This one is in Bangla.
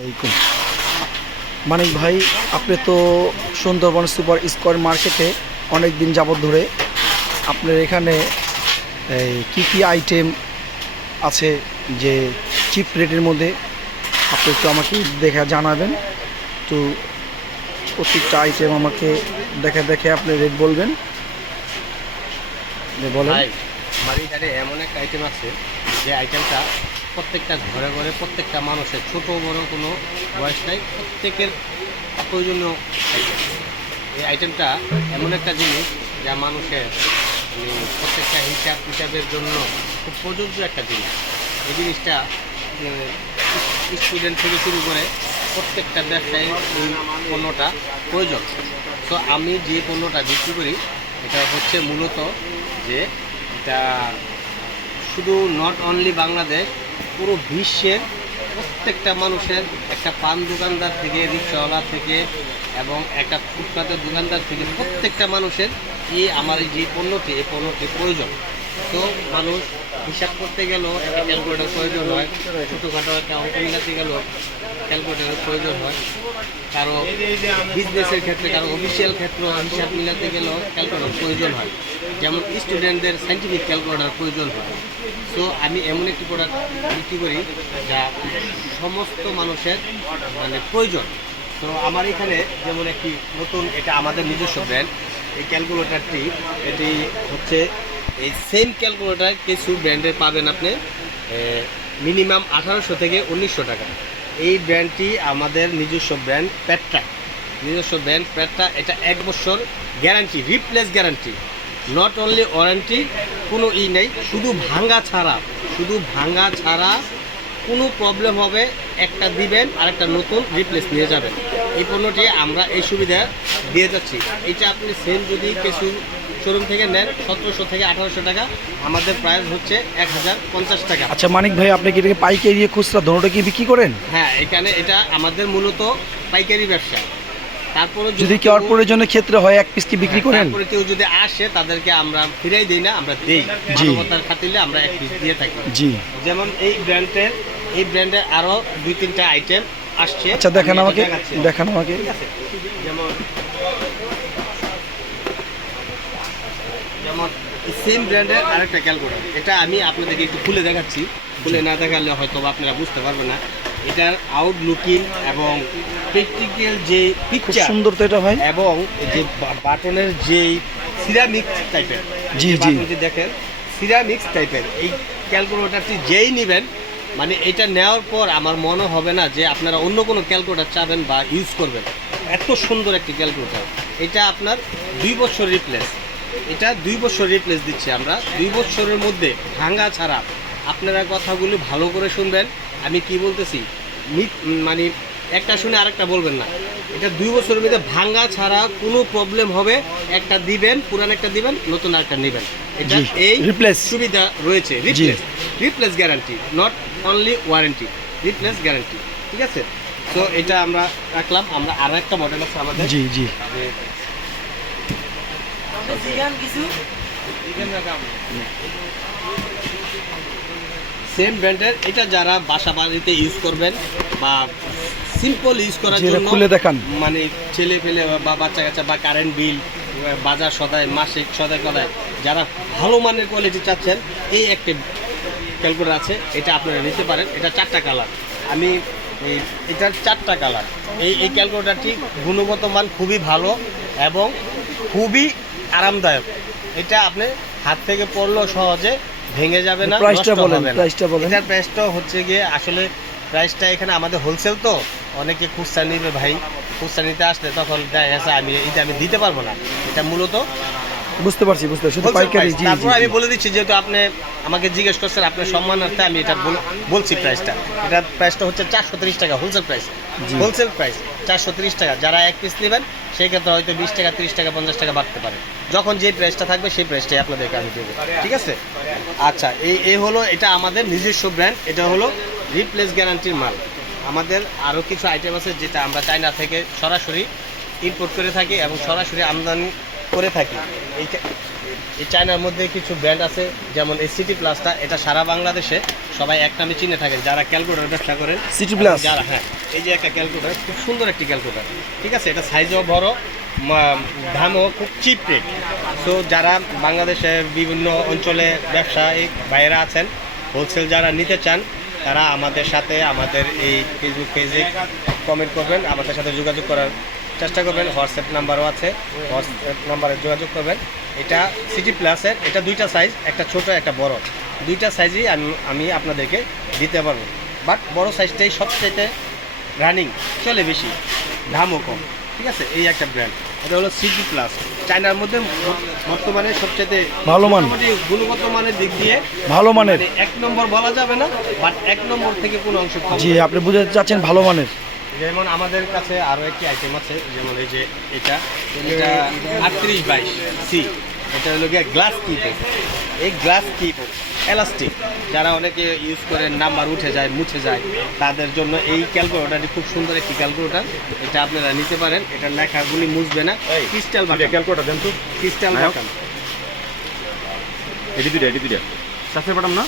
এইরকম। মানিক ভাই, আপনি তো সুন্দরবন সুপার স্কোয়ার মার্কেটে অনেক দিন যাবত ধরে আপনার এখানে কি কি আইটেম আছে যে চিপ রেটের মধ্যে আপনি একটু আমাকে দেখে জানাবেন। তো প্রত্যেকটা আইটেম আমাকে দেখে দেখে আপনি রেট বলবেন। বলেন। ভাই, আমার এখানে এমন একটা আইটেম আছে যে আইটেমটা প্রত্যেকটা ঘরে ঘরে প্রত্যেকটা মানুষের ছোট বড় কোনো বয়স নাই, প্রত্যেকের প্রয়োজনীয় আইটেম। এই আইটেমটা এমন একটা জিনিস যা মানুষের প্রত্যেকটা হিসাবের জন্য খুব প্রযোজ্য একটা জিনিস। এই জিনিসটা স্টুডেন্ট থেকে শুরু করে প্রত্যেকটা ব্যবসায়ী এই পণ্যটা প্রয়োজন। তো আমি যে পণ্যটা বিক্রি করি এটা হচ্ছে মূলত যে এটা শুধু নট অনলি বাংলাদেশ, পুরো বিশ্বের প্রত্যেকটা মানুষের, একটা পান দোকানদার থেকে রিক্সাওয়ালা থেকে এবং একটা ফুটপাতের দোকানদার থেকে প্রত্যেকটা মানুষের আমার এই পণ্যটি প্রয়োজন। তো মানুষ হিসাব করতে গেলেও একটা ক্যালকুলেটর প্রয়োজন হয়, ছোটোখাটো একটা অঙ্ক মিলাতে গেলেও ক্যালকুলেটরের প্রয়োজন হয়, কারো বিজনেসের ক্ষেত্রে, কারো অফিসিয়াল ক্ষেত্রে হিসাব মিলাতে গেলেও ক্যালকুলেটর প্রয়োজন হয়, যেমন স্টুডেন্টদের সাইন্টিফিক ক্যালকুলেটর প্রয়োজন হয়। সো আমি এমন একটি প্রোডাক্ট বিক্রি করি যা সমস্ত মানুষের প্রয়োজন। তো আমার এখানে যেমন একটি নতুন, এটা আমাদের নিজস্ব ব্র্যান্ড, এই ক্যালকুলেটরটি, এটি হচ্ছে এই সেম ক্যালকুলেটর কিছু ব্র্যান্ডে পাবেন আপনি মিনিমাম 1800 থেকে 1900 টাকা। এই ব্র্যান্ডটি আমাদের নিজস্ব ব্র্যান্ড প্যাট্রা। এটা 1 বছর guarantee, replace guarantee, not only warranty, কোনো নেই, শুধু ভাঙা ছাড়া কোনো প্রবলেম হবে একটা দিবেন আর একটা নতুন রিপ্লেস নিয়ে যাবেন। এই পণ্যটি আমরা এই সুবিধা দিয়ে যাচ্ছি। এটা আপনি সেম যদি কিছু শোরুম থেকে নেন 1700 থেকে 1800 টাকা, আমাদের প্রাইস হচ্ছে 1050 টাকা। আচ্ছা মানিক ভাই, আপনি কি এটাকে পাইকারি খুচরা দোনোটা কি বিক্রি করেন? হ্যাঁ, এখানে এটা আমাদের মূলত পাইকারি ব্যবসা। তারপরে যদি কেউ প্রয়োজনের ক্ষেত্রে হয় এক পিস কি বিক্রি করেন? তারপরে কেউ যদি আসে তাদেরকে আমরা ফিরাই দিই না, আমরা দেই, মানবতার খাতিরে আমরা এক পিস দিয়ে থাকি। জি। যেমন এই ব্র্যান্ডের আরো 2-3টা আইটেম আসছে। আচ্ছা দেখান আমাকে। যেমন সেম ব্র্যান্ডের আরেকটা ক্যালকুলেটর, এটা আমি আপনাদেরকে একটু খুলে দেখাচ্ছি। খুলে না দেখালে হয়তো আপনারা বুঝতে পারবেন না। এটার আউটলুকিং এবং প্র্যাকটিক্যাল যে পিকচার, সুন্দর তো এটা ভাই, এবং যে বাটনের যে সিরামিক্স টাইপের, বাটনটি দেখেন সিরামিক্স টাইপের। এই ক্যালকুলেটরটি যেই নেবেন, মানে এটা নেওয়ার পর আমার মনে হবে না যে আপনারা অন্য কোনো ক্যালকুলেটর চাবেন বা ইউজ করবেন। এত সুন্দর একটি ক্যালকুলেটর। এটা আপনার 2 বছর রিপ্লেস। এটা 2 বছর রিপ্লেস দিচ্ছি আমরা। 2 বছরের মধ্যে ভাঙা ছাড়া, আপনারা কথাগুলি ভালো করে শুনবেন আমি কি বলতেছি, মানে একটা শুনে আরেকটা বলবেন না। এটা 2 বছরের মধ্যে ভাঙা ছাড়া কোনো প্রবলেম হবে একটা দিবেন, পুরান একটা দিবেন, নতুন আরেকটা নেবেন। এটা এই রিপ্লেস সুবিধা রয়েছে। Replace guarantee, not only warranty, replace guarantee. ঠিক আছে? তো এটা আমরা রাখলাম। আমরা আরো একটা মডেল আছে আমাদের। জি। সেম ব্র্যান্ডের, এটা যারা বাসা বাড়িতে ইউজ করবেন বা সিম্পল ইউজ করার জন্য, খুলে দেখান, মানে ছেলে ফেলে বা বাচ্চা কাচ্চা বা কারেন্ট বিল, বাজার সদায়, মাসিক সদায় কদায়, যারা ভালো মানের কোয়ালিটি চাচ্ছেন, এই একটা ক্যালকুলেটর আছে, এটা আপনারা নিতে পারেন। এটা 4টা কালার, আমি এটার 4টা কালার। এই ক্যালকুলেটরটি গুণগত মান খুবই ভালো এবং খুবই আরামদায়ক। এটা আপনি হাত থেকে পড়লেও সহজে ভেঙে যাবে না। প্রাইসটা বলেন। এটার প্রাইসটা হচ্ছে গিয়ে, আসলে প্রাইসটা এখানে আমাদের হোলসেল, তো অনেকে খুচরা নিবে ভাই, খুচরা নিতে আসলে তখন আমি দিতে পারবো না। এটা মূলত বুঝতে পারছি, শুধু পাইকারি। জি। তারপর আমি বলে দিচ্ছি, যেহেতু আপনি আমাকে জিজ্ঞেস করছেন, আপনার সম্মানার্থে আমি এটা বলছি প্রাইসটা। এটার প্রাইসটা হচ্ছে 430 টাকা, হোলসেল প্রাইস 430 টাকা। যারা এক পিস নেবেন সেই ক্ষেত্রে হয়তো 20 টাকা, 30 টাকা, 50 টাকা বাড়তে পারে। যখন যে প্রাইসটা থাকবে সেই প্রাইসটাই আপনাদেরকে আমি দেবো। ঠিক আছে? আচ্ছা, এই হলো এটা আমাদের নিজস্ব ব্র্যান্ড। এটা হলো রিপ্লেস গ্যারান্টির মাল। আমাদের আরও কিছু আইটেম আছে যেটা আমরা চায়না থেকে সরাসরি ইম্পোর্ট করে থাকি এবং সরাসরি আমদানি করে থাকি। এই চায়নার মধ্যে কিছু ব্র্যান্ড আছে, যেমন এই সিটি প্লাসটা, এটা সারা বাংলাদেশে সবাই এক নামে চিনে থাকেন যারা ক্যালকুলেটর ব্যবসা করেন। City plus. যারা, হ্যাঁ, এই যে একটা ক্যালকুলেটর, খুব সুন্দর একটি ক্যালকুলেটর, ঠিক আছে, এটা সাইজও বড়, দামও খুব চিপ রেট। সো যারা বাংলাদেশের বিভিন্ন অঞ্চলে ব্যবসায়ী ভাইয়েরা আছেন, হোলসেল যারা নিতে চান, তারা আমাদের সাথে আমাদের এই ফেসবুক পেজে কমেন্ট করবেন, আমাদের সাথে যোগাযোগ করার চেষ্টা করবেন। হোয়াটসঅ্যাপ নাম্বারও আছে, হোয়াটসঅ্যাপ নাম্বারে যোগাযোগ করবেন। এটা সিটি প্লাসের, এটা দুইটা সাইজ, একটা ছোট একটা বড়, দুইটা সাইজই আমি আপনাদেরকে দিতে পারবো। বাট বড় সাইজটাই সবচেয়ে রানিং, চলে বেশি, দামও কম, ঠিক আছে। এই একটা ব্র্যান্ড, এটা হলো সিটি প্লাস। চায়নার মধ্যে বর্তমানে সবচেয়ে ভালো মান, মোটামুটি গুণগত মানের দিক দিয়ে ভালো মানের। মানে এক নম্বর বলা যাবে না, বাট এক নম্বর থেকে কোনো অংশ কম। জি, আপনি বুঝাতে চাচ্ছেন ভালো মানের। যেমন আমাদের কাছে আরও একটি আইটেম আছে, যেমন এই যে এটা 3822 সি, এটা হলো গিয়ে গ্লাস কিবোর্ড। এই গ্লাস কিবোর্ড এলাস্টিক, যারা অনেকে ইউজ করে নাম্বার উঠে যায়, মুছে যায়, তাদের জন্য এই ক্যালকুলেটরটি খুব সুন্দর একটি ক্যালকুলেটর। এটা আপনারা নিতে পারেন, এটা লেখাগুলি মুছবে না, ক্রিস্টাল বাটন, ক্যালকুলেটর দেন তো, ক্রিস্টাল বাটন। এটি দুইটা চাষের পাঠাম না।